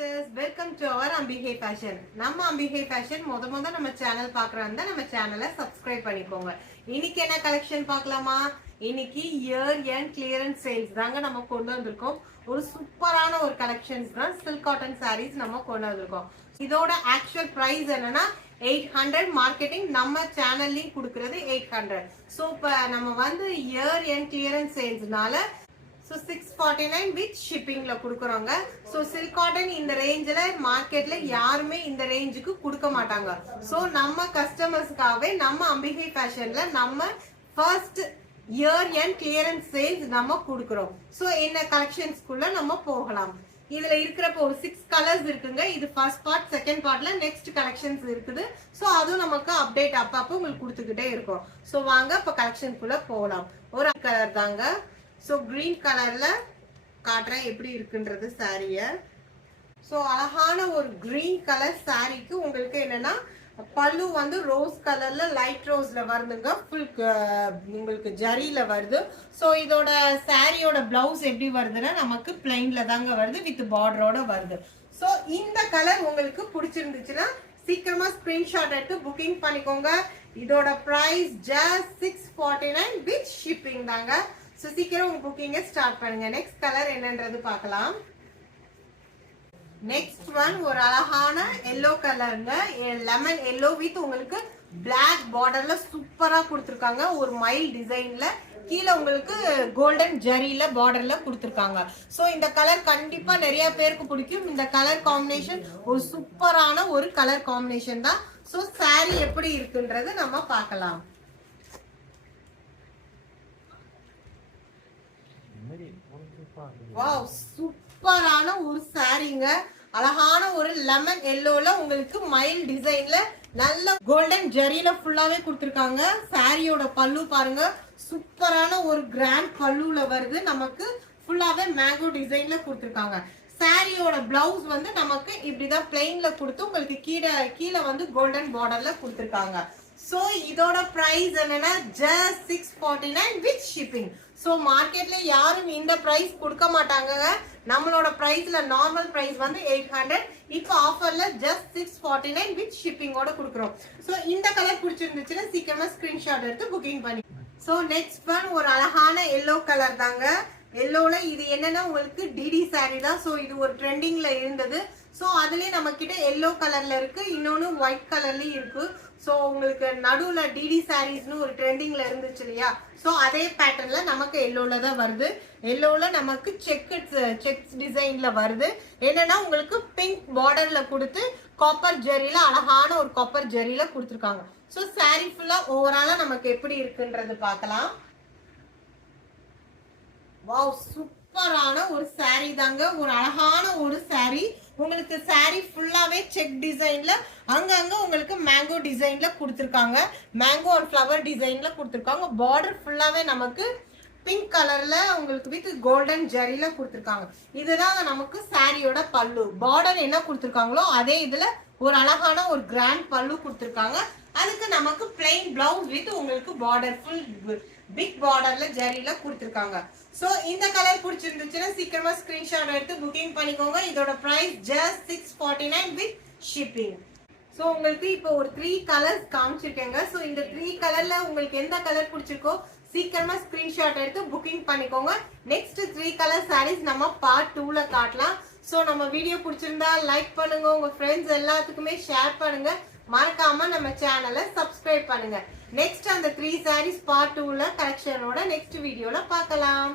sisters, welcome to our Ambihai Fashion. நம்ம Ambihai Fashion மொத நம்ம சேனல் பார்க்கறாங்க நம்ம சேனலை சப்ஸ்கிரைப் பண்ணிக்கோங்க. இன்னைக்கு என்ன கலெக்ஷன் பார்க்கலாமா? இன்னைக்கு இயர் எண்ட் கிளியரன்ஸ் சேல்ஸ் தாங்க நம்ம கொண்டு வந்திருக்கோம். ஒரு சூப்பரான ஒரு கலெக்ஷன்ஸ் தான் சில்க் காட்டன் sarees நம்ம கொண்டு வந்திருக்கோம். இதோட ஆக்சுவல் பிரைஸ் என்னன்னா 800, மார்க்கெட்டிங் நம்ம சேனல்லையும் கொடுக்கிறது 800. ஸோ இப்போ நம்ம வந்து இயர் எண்ட் கிளியரன்ஸ் சேல்ஸ்னால ஸோ 649 வித் ஷிப்பிங்ல கொடுக்குறோங்க. ஸோ சில்க் காட்டன் இந்த ரேஞ்சில் மார்க்கெட்ல யாருமே இந்த ரேஞ்சுக்கு கொடுக்க மாட்டாங்க. ஸோ நம்ம கஸ்டமர்ஸ்க்காகவே நம்ம அம்பிகை ஃபேஷன்ல நம்ம first year end clearance sales நம்ம கொடுக்குறோம். ஸோ என்ன கலெக்ஷன்ஸ்குள்ள நம்ம போகலாம். இதுல இருக்கிறப்ப ஒரு 6 கலர்ஸ் இருக்குங்க. இது ஃபர்ஸ்ட் பார்ட், செகண்ட் பார்ட்ல நெக்ஸ்ட் கலெக்ஷன்ஸ் இருக்குது. ஸோ அதுவும் நமக்கு அப்டேட் அப்பப்போ உங்களுக்கு கொடுத்துக்கிட்டே இருக்கும். ஸோ வாங்க இப்போ கலெக்ஷனுக்குள்ள போகலாம். ஒரு கலர் தாங்க. ஸோ கிரீன் கலர்ல காட்டுறேன் எப்படி இருக்குன்றது சாரிய. ஸோ அழகான ஒரு கிரீன் கலர் சாரிக்கு உங்களுக்கு என்னன்னா பல்லு வந்து ரோஸ் கலர்ல லைட் ரோஸ்ல வருதுங்க. ஃபுல் உங்களுக்கு ஜரியில வருது. ஸோ இதோட சாரியோட பிளவுஸ் எப்படி வருதுன்னா நமக்கு பிளைன்ல தாங்க வருது, வித் பார்டரோட வருது. ஸோ இந்த கலர் உங்களுக்கு பிடிச்சிருந்துச்சுன்னா சீக்கிரமா ஸ்கிரீன்ஷாட் எடுத்து புக்கிங் பண்ணிக்கோங்க. இதோட பிரைஸ் ஜஸ்ட் 649 வித் ஷிப்பிங் தாங்க. ஸோ சீக்கிரம் உங்க புக்கிங்க ஸ்டார்ட் பண்ணுங்க. நெக்ஸ்ட் கலர் என்னன்றது பார்க்கலாம். நெக்ஸ்ட் ஒன் ஒரு அழகான எல்லோ கலருங்க. லெமன் எல்லோ வித் உங்களுக்கு பிளாக் பார்டர்ல சூப்பரா கொடுத்துருக்காங்க. ஒரு மைல் டிசைன்ல கீழே உங்களுக்கு கோல்டன் ஜரியில பார்டர்ல கொடுத்துருக்காங்க. ஸோ இந்த கலர் கண்டிப்பா நிறைய பேருக்கு பிடிக்கும். இந்த கலர் காம்பினேஷன் ஒரு சூப்பரான ஒரு கலர் காம்பினேஷன் தான். ஸோ சாரி எப்படி இருக்குன்றது நம்ம பார்க்கலாம். வாவ், சூப்பரான ஒரு சாரீங்க. அழகான ஒரு லெமன் எல்லோல உங்களுக்கு மைல் டிசைன்ல நல்ல கோல்டன் ஜரியில ஃபுல்லாவே கொடுத்துருக்காங்க. சாரியோட பல்லு பாருங்க, சூப்பரான ஒரு கிராண்ட் பல்லுல வருது. நமக்கு ஃபுல்லாவே மேங்கோ டிசைன்ல கொடுத்துருக்காங்க. சாரியோட பிளவுஸ் வந்து நமக்கு இப்படிதான் பிளெயின்ல கொடுத்து உங்களுக்கு கீழே வந்து கோல்டன் பார்டர்ல கொடுத்துருக்காங்க. ஸோ இதோட பிரைஸ் என்னன்னா ஜஸ்ட் 649 வித் ஷிப்பிங். ஸோ மார்க்கெட்ல யாரும் இந்த பிரைஸ் கொடுக்க மாட்டாங்க. நம்மளோட பிரைஸ்ல நார்மல் பிரைஸ் வந்து 800. இப்போ ஆஃபர்ல ஜஸ்ட் 649 வித் ஷிப்பிங்கோட கொடுக்குறோம். ஸோ இந்த கலர் பிடிச்சிருந்துச்சுன்னா சீக்கிரமா ஸ்கிரீன்ஷாட் எடுத்து புக்கிங் பண்ணி. ஸோ நெக்ஸ்ட் ஒன் ஒரு அழகான எல்லோ கலர் தாங்க. எல்லோல இது என்னன்னா உங்களுக்கு டிடி சாரி தான். ஸோ இது ஒரு ட்ரெண்டிங்ல இருந்தது. ஸோ அதுலயே நம்ம கிட்ட எல்லோ கலர்ல இருக்கு, இன்னொன்னு ஒயிட் கலர்லயும் இருக்கு. ஸோ உங்களுக்கு நடுவுல டிடி சாரீஸ்னு ஒரு ட்ரெண்டிங்ல இருந்துச்சு இல்லையா? ஸோ அதே பேட்டர்ன்ல நமக்கு எல்லோல தான் வருது. எல்லோல நமக்கு செக்ஸ் டிசைன்ல வருது. என்னன்னா உங்களுக்கு பிங்க் பார்டர்ல கொடுத்து காப்பர் ஜெரியில அழகான ஒரு காப்பர் ஜெரியில கொடுத்துருக்காங்க. ஸோ சாரி ஃபுல்லா ஓவராலா நமக்கு எப்படி இருக்குன்றது பார்க்கலாம். வாவ், சூப்பரான ஒரு சாரி தாங்க. ஒரு அழகான ஒரு சாரி. உங்களுக்கு சாரி ஃபுல்லாவே செக் டிசைன்ல அங்கங்க உங்களுக்கு மேங்கோ டிசைன்ல கொடுத்துருக்காங்க. மேங்கோ அண்ட் ஃப்ளவர் டிசைன்ல கொடுத்துருக்காங்க. பார்டர் ஃபுல்லாவே நமக்கு பிங்க் கலர்ல உங்களுக்கு வித் கோல்டன் ஜரியில கொடுத்துருக்காங்க. இதுதான் நமக்கு சாரியோட பல்லு. பார்டர் என்ன கொடுத்துருக்காங்களோ அதே இதுல ஒரு அழகான ஒரு கிராண்ட் பல்லு கொடுத்துருக்காங்க. அதுக்கு நமக்கு பிளைன் பிளவுஸ் வித் உங்களுக்கு பார்டர் ஃபுல் பிக் பார்டர்ல ஜரியில கொடுத்துருக்காங்க. ஸோ இந்த கலர் பிடிச்சிருந்துச்சுன்னா சீக்கிரமா ஸ்கிரீன்ஷாட் எடுத்து புக்கிங் பண்ணிக்கோங்க. இதோட price just 649 with shipping. So உங்களுக்கு இப்போ ஒரு 3 கலர்ஸ் காமிச்சிருக்கேங்க. ஸோ இந்த 3 கலர்ல உங்களுக்கு எந்த கலர் பிடிச்சிருக்கோ சீக்கிரமா ஸ்கிரீன்ஷாட் எடுத்து புக்கிங் பண்ணிக்கோங்க. நெக்ஸ்ட் 3 கலர் சாரீஸ் நம்ம பார்ட் 2ல காட்டலாம். ஸோ நம்ம வீடியோ பிடிச்சிருந்தா லைக் பண்ணுங்க, உங்க ஃப்ரெண்ட்ஸ் எல்லாத்துக்குமே ஷேர் பண்ணுங்க, மறக்காம நம்ம சேனலை சப்ஸ்கிரைப் பண்ணுங்க. நெக்ஸ்ட் அந்த 3 சாரீஸ் பார்ட் 2ல கலெக்ஷனோட நெக்ஸ்ட் வீடியோல பார்க்கலாம்.